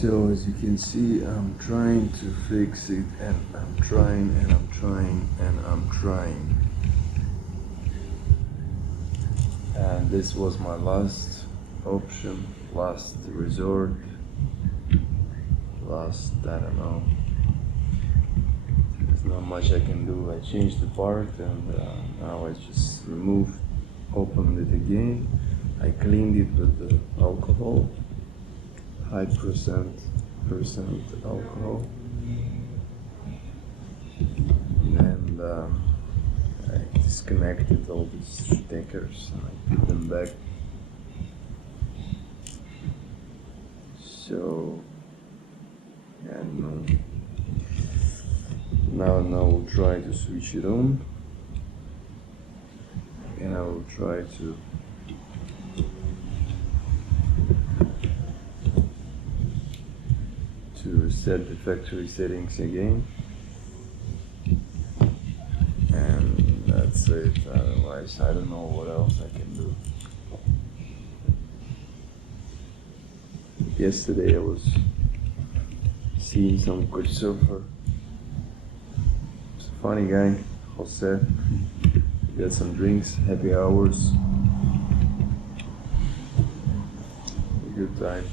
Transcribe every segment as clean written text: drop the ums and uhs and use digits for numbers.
So as you can see, I'm trying to fix it, and I'm trying and I'm trying and I'm trying. And this was my last option, last resort, last, I don't know. There's not much I can do. I changed the part, and now I just opened it again. I cleaned it with the alcohol, high percent alcohol, and I disconnected all these stickers and I put them back. So, I don't know. Now we'll try to switch it on, and I will try to reset the factory settings again, and that's it. Otherwise, I don't know what else I can do. Yesterday I was seeing some couch surfer. It's a funny guy, Jose. We got some drinks, happy hours. A good time.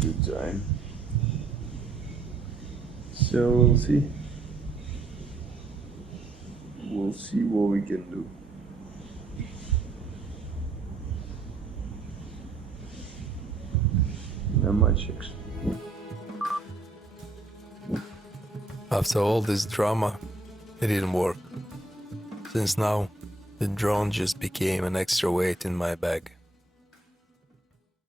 Good time. So we'll see. We'll see what we can do. Not much actually. After all this drama, it didn't work. Since now, the drone just became an extra weight in my bag.